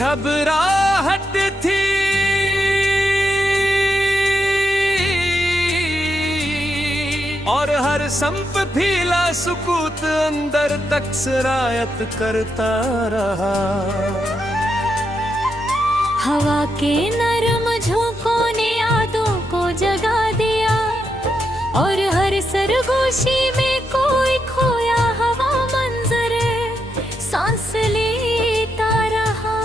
घबराहट थी और हर संप फीला सुकूत अंदर तक सरायत करता रहा। हवा के नरम झोंकों ने यादों को जगा दिया और हर सरगोशी में कोई खोया हवा मंजर सांस लेता रहा।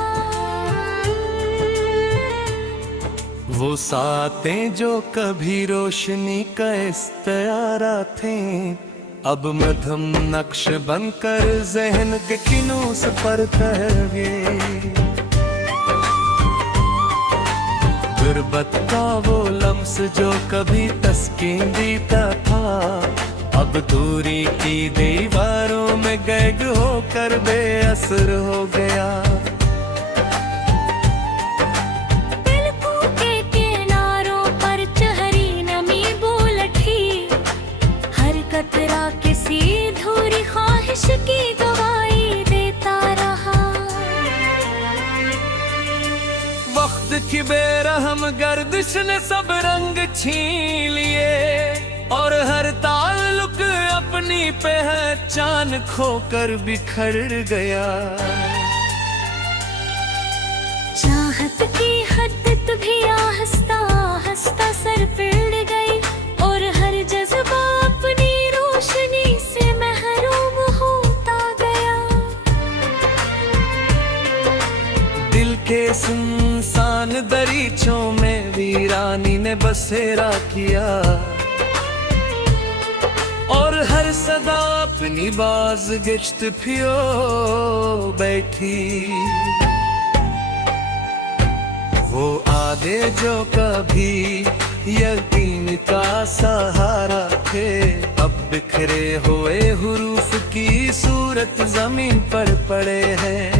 वो सातें जो कभी रोशनी का इस्तारा थे, अब मध्यम नक्श बनकर जहन के किनूस पर तैर गए। गुर्बत का वो लम्स जो कभी तस्कीन देता था, अब दूरी की दीवारों में कैद होकर बेअसर हो गया। पलकों के किनारों पर चहरी नमी बोल उठी, हर कतरा किसी अधूरी ख्वाहिश की गवाही देता रहा। वक्त की बेरहम गर्दिश ने सब रंग छीन लिए और हर ताल्लुक अपनी पहचान खोकर बिखर गया। चाहत की हद भी आहिस्ता आहिस्ता सर फिर गई और हर जज्बा अपनी रोशनी से महरूम होता गया। दिल के सुनसान दरीचों में वीरानी ने बसेरा किया और हर सदा अपनी बाज़गिश्त पियो बैठी। वो आगे जो कभी यकीन का सहारा थे, अब बिखरे हुए हुरूफ की सूरत जमीन पर पड़े हैं।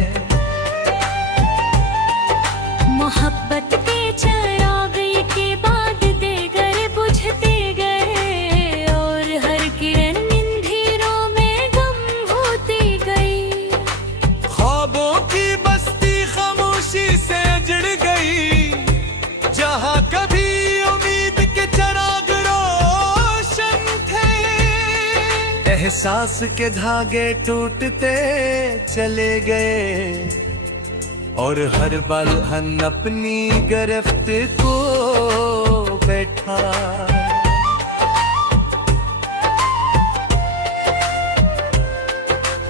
मोहब्बत के चिराग के बाद देगर बुझते गए और हर किरण अंधेरों में गम होती गई। ख्वाबों की बस्ती खामोशी से जड़ गई, जहां कभी उम्मीद के चिराग रोशन थे। एहसास के धागे टूटते चले गए और हर बलहन अपनी गिरफ्त को बैठा।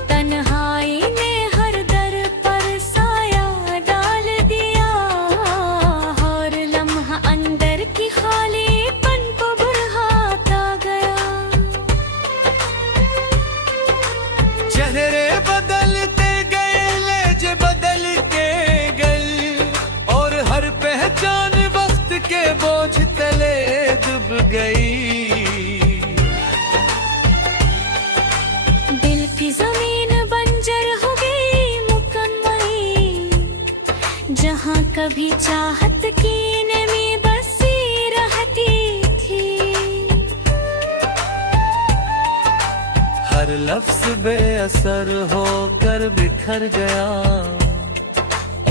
तन्हाई ने हर दर पर साया डाल दिया और लम्हा अंदर की खालीपन को बढ़ाता गया। चेहरे बदलते गए, लहजे बदल के गए और हर पहचान वक्त के बोझ तले डूब गई। दिल की जमीन बंजर हो गई मुकम्मल, जहाँ कभी चाहत की नमी बसी रहती थी। हर लफ्ज बेअसर होकर बिखर गया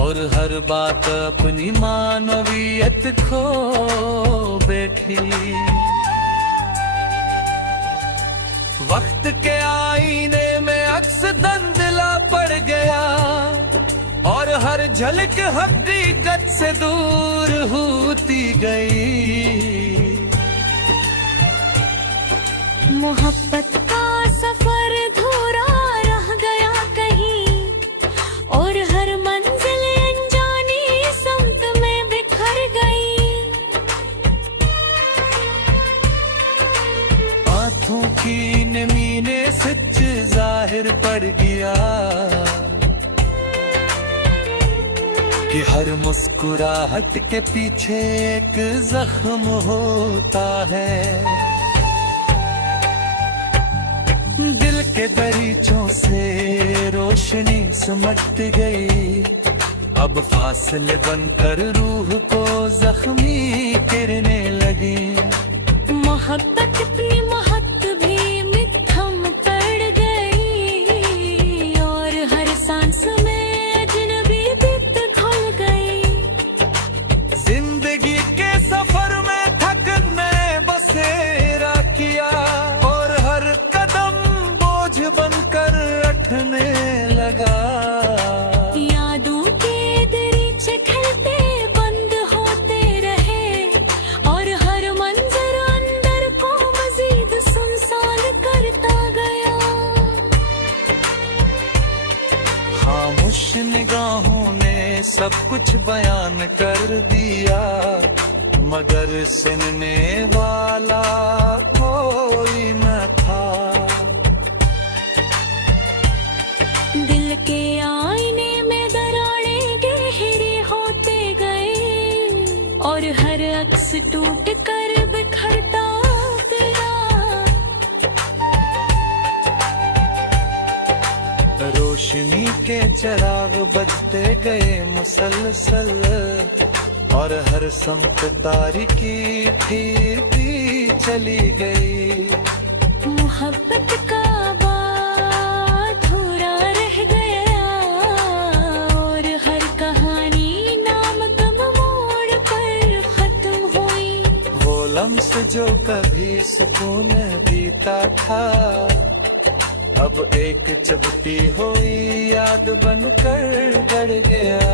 और हर बात अपनी मानवियत खो बैठी। वक्त के आईने में अक्स धुंधला पड़ गया और हर झलक हकीकत से दूर होती गई। मोहब्बत का सफर धूरा रह गया कहीं और हर मंजिल अनजानी समत में बिखर गई। आँखों की नमी ने सच जाहिर पड़ गया कि हर मुस्कुराहट के पीछे एक जख्म होता है। दिल के दरीचों से रोशनी सिमट गई, अब फासले बनकर रूह को जख्मी करने लगी। मोहब्बत अपनी महक भी मिथम पड़ गई और हर सांस में अजनबी बित घोल उठने लगा। यादों के दरीचे खलते बंद होते रहे और हर मंजर अंदर को मजीद सुनसान करता गया। खामोश निगाहों ने सब कुछ बयान कर दिया, मगर सुनने वाला कोई न था। दिल के आईने में दरारें गहरे होते गए और हर अक्स टूट कर बिखरता गया। रोशनी के चिराग बजते गए मुसलसल और हर समत तारीकी फिरती चली गई। मोहब्बत का बात अधूरा रह गया और हर कहानी नामकम मोड़ पर खत्म हुई। वो लम्स जो कभी सुकून देता था, अब एक चबती हुई याद बनकर गड़ गया।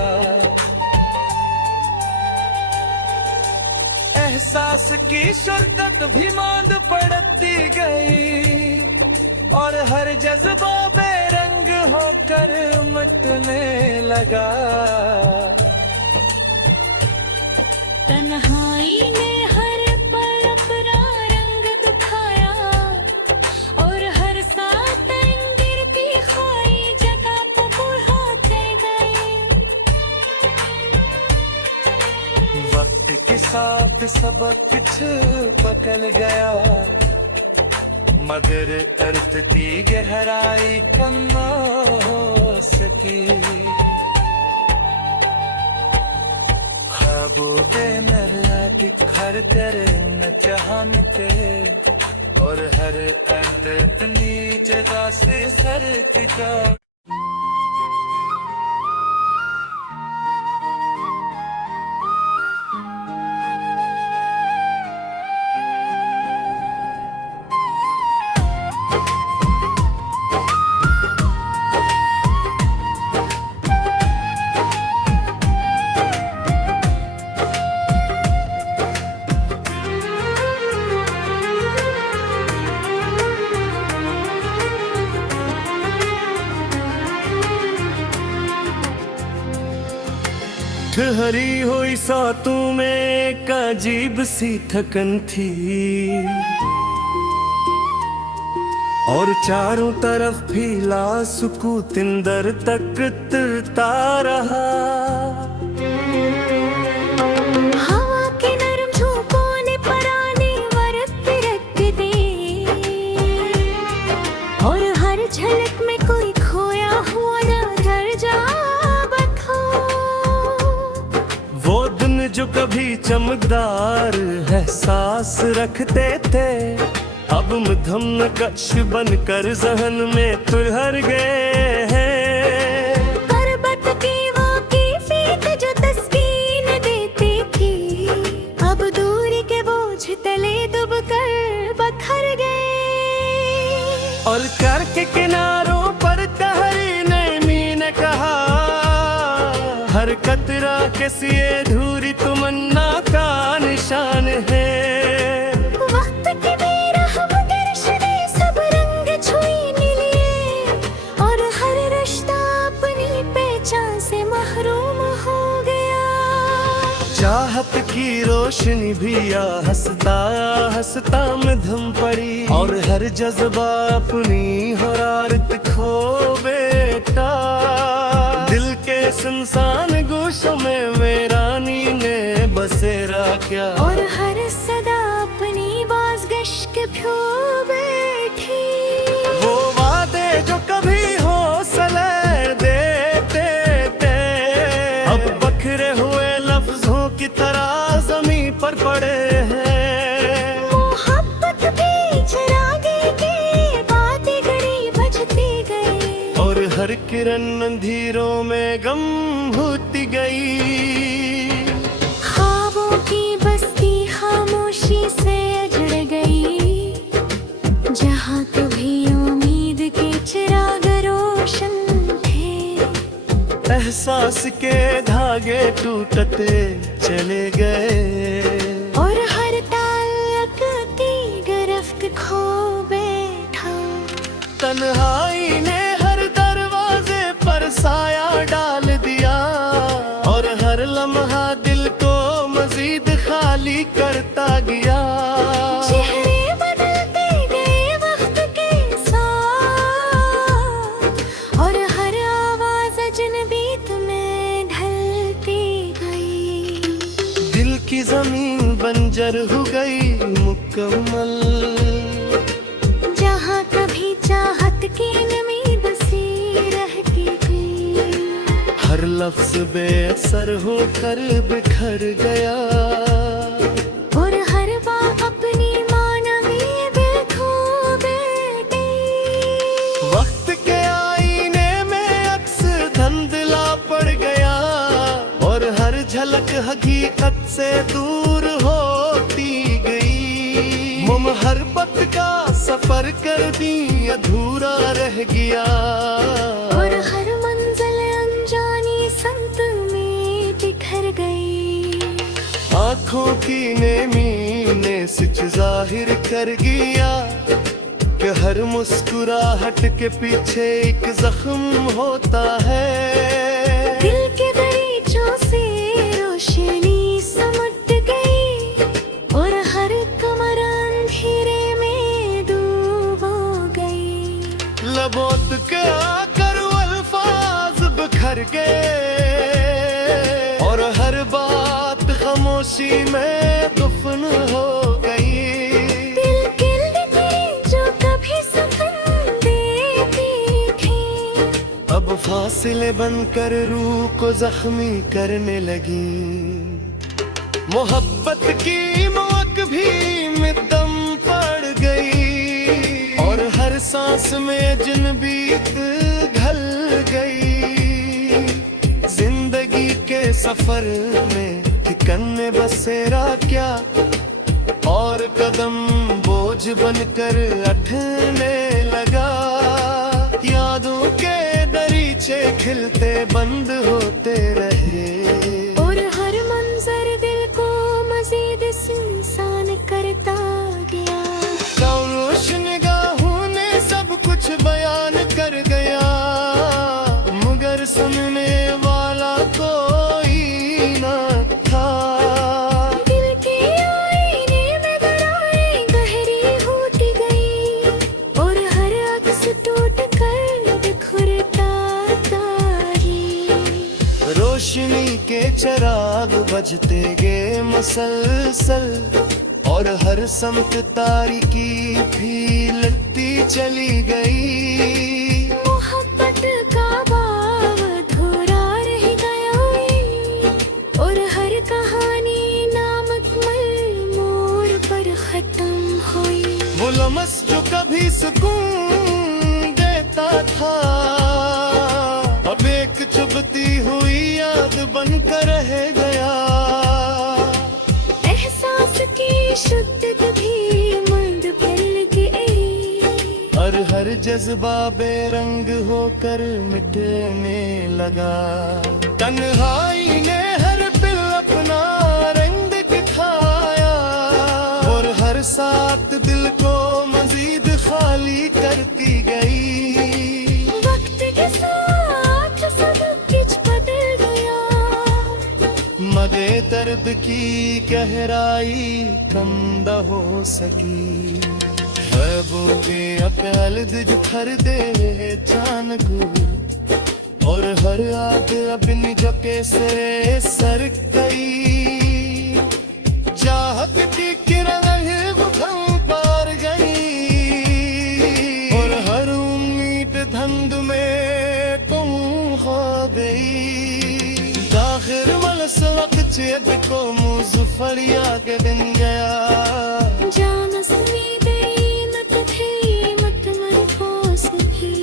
एहसास की शिद्दत भी मांद पड़ती गई और हर जज्बा बेरंग होकर मिटने लगा। तन्हाई ने हर पल अपना रंग दिखाया और हर साथ गिरती खाई जगह पर बुढ़ाते गए। वक्त के साथ सब कुछ बदल गया, मगर अर्थ की गहराई कम न हो सकी। ख्वाबों के नर्रा बिखर कर न चाहते और हर अर्थ अपनी जगह से सर टिका। ठहरी हुई सातों में एक अजीब सी थकन थी और चारों तरफ फैला सुकूत इंदर तक तिरता रहा। हवा के नरम झोंकों ने पराने वर्क पे रख दे और हर झलक में कोई खोया हुआ नजर जा बखो। वो दिन जो कभी चमकदार एहसास रखते थे, अब मध्यम नक्श बनकर जहन में तुहर गए हैं। पर्वत की वो कैफियत जो तस्कीन देती थी, अब दूरी के बोझ तले दुब कर बखर गए। और कर के किनारों पर तहरीने ने कहा, हर कतरा किसी अधूरी तमन्ना का निशान है। वक्त की बेरहम गर्श ने सब रंग छुई लिए और हर रिश्ता अपनी पहचान से महरूम हो गया। चाहत की रोशनी भी या हंसता हंसता मध्यम पड़ी और हर जज्बा अपनी हरारत खो बेटा। दिल के सुनसान गोशों में वीरानी ने बसेरा क्या, और हर सदा अपनी बाज़गश के भ्यो बैठी। वो वादे जो कभी हौसला देते थे, अब बखरे हुए लफ्जों की तरह जमीन पर पड़े हैं। मोहब्बत भी चरागे के बातें गड़ी बजती गई और हर किरण अंधेरों में गम होती गई। ख्वाबों की बस्ती खामोशी से अजड़ गई, जहाँ कभी उम्मीद के चिराग रोशन एहसास के धागे टूटते चले गए और हर ताल्लुक की गिरफ्त खो बैठा। तन्हाई ने हर दरवाजे पर साया डाल दिया और हर लम्हा दिल को मजीद खाली करता गया। चेहरे बदलते गए वक्त के साथ और हर आवाज अजनबी में ढलती गई। दिल की जमीन बंजर हो गई मुकम्मल, जहाँ कभी चाहत की नमी बसी रहती थी। हर लफ्ज बेअसर होकर बिखर गया और हर बात अपनी मानवी दिल खो बैठी। वक्त के आईने में अक्स धुंधला पड़ गया और हर झलक हकीकत से दूर होती गई। मुहब्बत का सफर कर दी अधूरा रह गया और हर मंजिल अनजानी संत में बिखर गई। आँखों की नेमी ने सच जाहिर कर गया कि हर मुस्कुराहट के पीछे एक जख्म होता है। दिल के दरीचों से रोशनी समट गई और हर कमर अंधेरे में डूब गई। लबों के आकर वो अल्फाज बिखर गए और हर बात खामोशी में दफन हो गई। दिल के लिए जो कभी सुकून देती थी, अब फासिले बनकर रूह को जख्मी करने लगी। मोहब्बत की मौक भी में दम पड़ गई और हर सांस में जिनबीत घल गई। जिंदगी के सफर में ठिकन में बसेरा क्या और कदम बोझ बनकर अठने लगा। यादों के दरीचे खिलते बंद होते रहे और हर मंजर दिल को मजीद सुनसान करता गया। खामोश निगाहों ने सब कुछ बयान कर गया मगर सुनने वाला कोई न था। दिल के आईने में दरारें गहरी होती गई और हर अक्स टूट कर बिखरता रही। रोशनी के चिराग बजते गए मुसलसल और हर समत तारीकी भी लगती चली गई। मोहब्बत का बाव अधूरा रह गया और हर कहानी नामुकम्मल मोड़ पर खत्म हुई। वो लम्स जो कभी सुकून देता था अब एक चुभती हुई याद बनकर रह गया। एहसास की शिद्दत भी मंद पल गई और हर जज्बा बेरंग होकर मिटने लगा। तन्हाई ने हर पल अपना रंग दिखाया और हर साथ दिल को मजीद खाली करती गई। वक्त के साथ सब कुछ बदल गया। मदे दर्द की गहराई कम न हो सकी। महबूबे अकल जुखर दे जान को और हर आग अपनी जके से सर गई। चाहत की किरण भंग पार गई और हर उम्मीद धंध में तुम खो गई। दाखिर मलस वक्त चेत को मुज़फ़्फ़र याद दिन गया। जान समी गई मत थी मत मनफूस भी।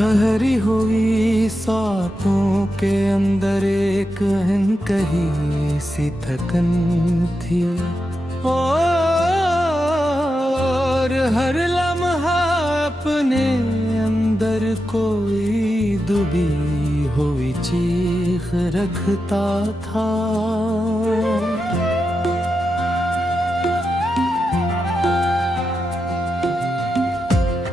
ठहरी हुई सांसों के अंदर एक अनकही सी थकन थी, और हर लम्हा अपने अंदर कोई दुबी हुई चीख रखता था।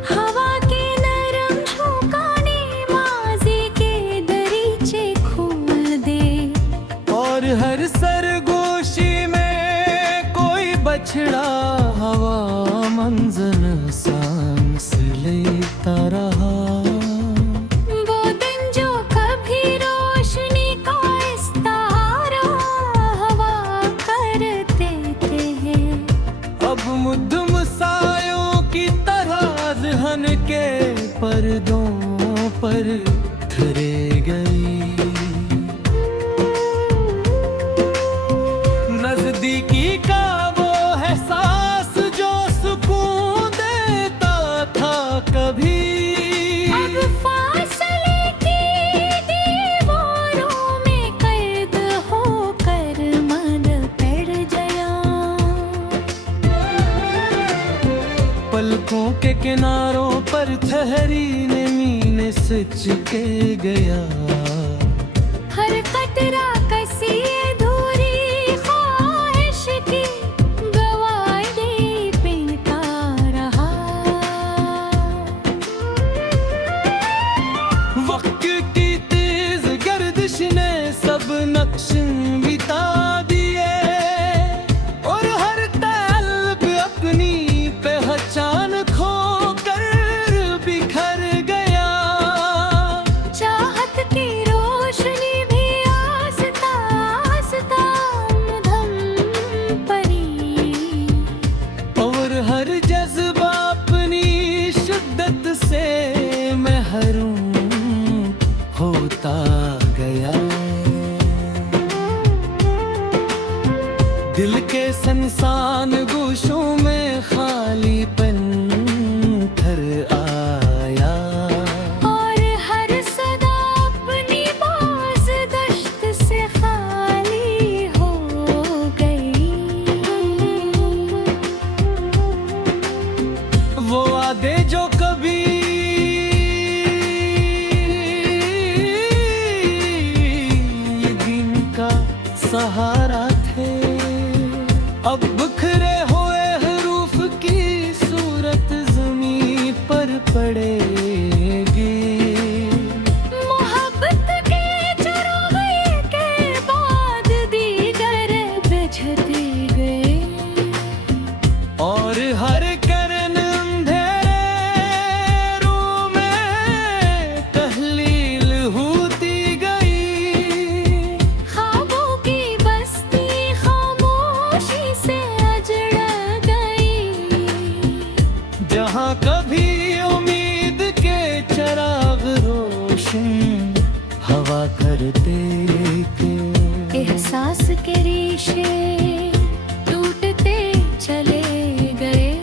हवा के नरम झोंकाने माज़ी के दरीचे खोल दे, और हर सरगोशी में कोई बछड़ा हवा मंजर सांस लेता रहा। वो दिन जो कभी रोशनी का इस्तारा हवा करते थे, अब मुद्दम सायों की तरह ज़हन के पर्दों पर धरे गई। नजदीकी का वो एहसास जो सुकून देता था कभी, अब फासले की दीवारों में कैद होकर मन पड़ गया। पलकों के किनारों पर ठहरी नमी ने सच के गया। हर कतरा कसी अधूरी ख्वाहिश की गवाही पीता रहा। वक्त की तेज गर्दिश ने सब नक्श बिता दिए, और हर तलब अपनी पहचान खो कर बिखर गया। चाहत की रोशनी भी आस्ता आस्ता धम पड़ी, और हर जज्बा अपनी शिद्दत से महरूम होता गया। दिल के संसान गोशों में खालीपन घर आया, और हर सदा अपनी बाज़दश्त से खाली हो गई। वो वादे जो कभी दिन का सहारा थे, अब बिखरे हुए हरूफ की सूरत ज़मीन पर पड़ेगी। मोहब्बत के चरागे के बाद दीगर बुझते गए, और हर करन अंधेरे रूह में तहलील होती गई। ख्वाबों की बस्ती खामोशी से अजड़ गई। जहाँ कभी उम्मीद के चिराग रोशन हवा करते थे, एहसास के रेशे टूटते चले गए,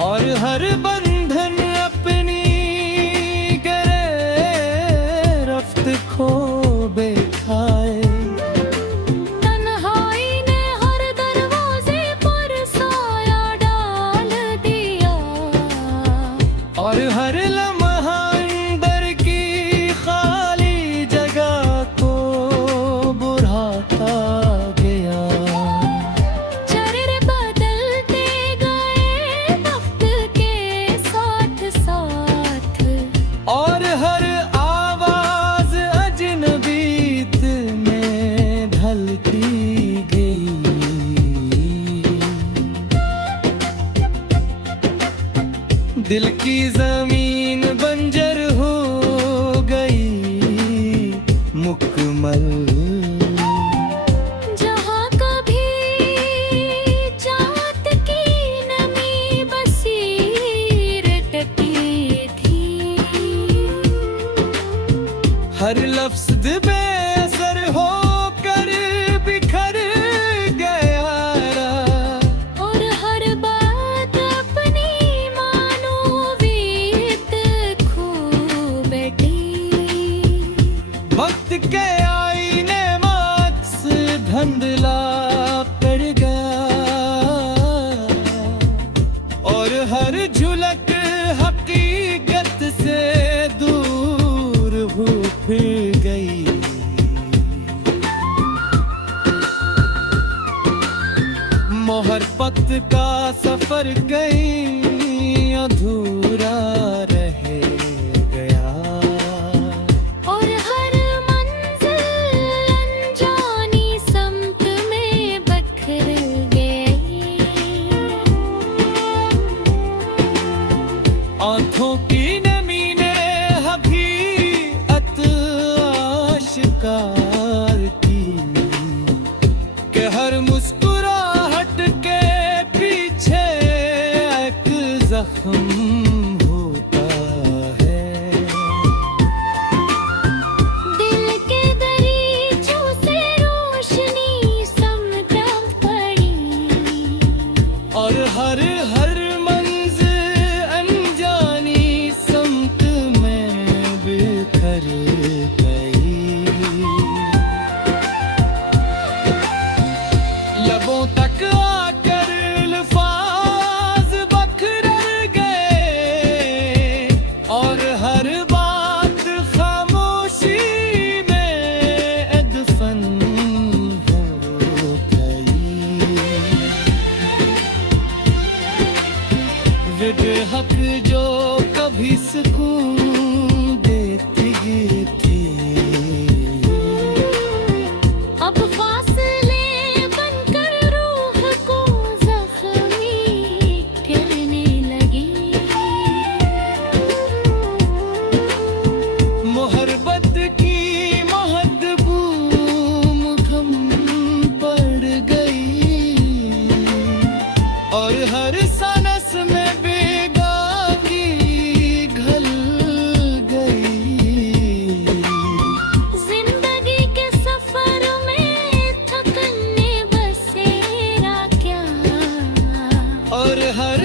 और हर बंधन अपनी गिरफ्त खो बैठाए। तन्हाई ने हर दरवाजे पर साया डाल दिया, और हर लम्हा अंदर की खाली जगह को बुढ़ाता गया। चेहरे बदलते गए वक्त के साथ साथ, और हर आवाज अजनबीत में ढलती गई। दिल की जमीन बंजर हो गई मुकम्मल। जहाँ कभी चाहत की नमी बसीर टकी थी, हर लफ्ज बेअसर होकर बिखर गया, और हर बात अपनी मानोवी मोहब्बत का सफर कहीं अधूरा रह गया, और हर मंजिल अनजानी समत में बखर गई। आंखों की नमी ने हकीकत आश्कार की, कि हर मुस्कुराहट के पीछे एक जख्म होता है। दिल के दरीचों से रोशनी समता पड़ी, और हर मंजिल अनजानी समत में बिखर गई। लबों तक आकर अल्फाज बखर गए, और हर बात खामोशी में दफन हो गई। विरहक जो कभी सुकून देती थी, अब फासले बनकर रूह को जख्मी करने लगी। मोहब्बत की महदबूम कम पड़ गई, और हर सांस में बेगागी घल गई। जिंदगी के सफर में थकन ने बसेरा क्या, और हर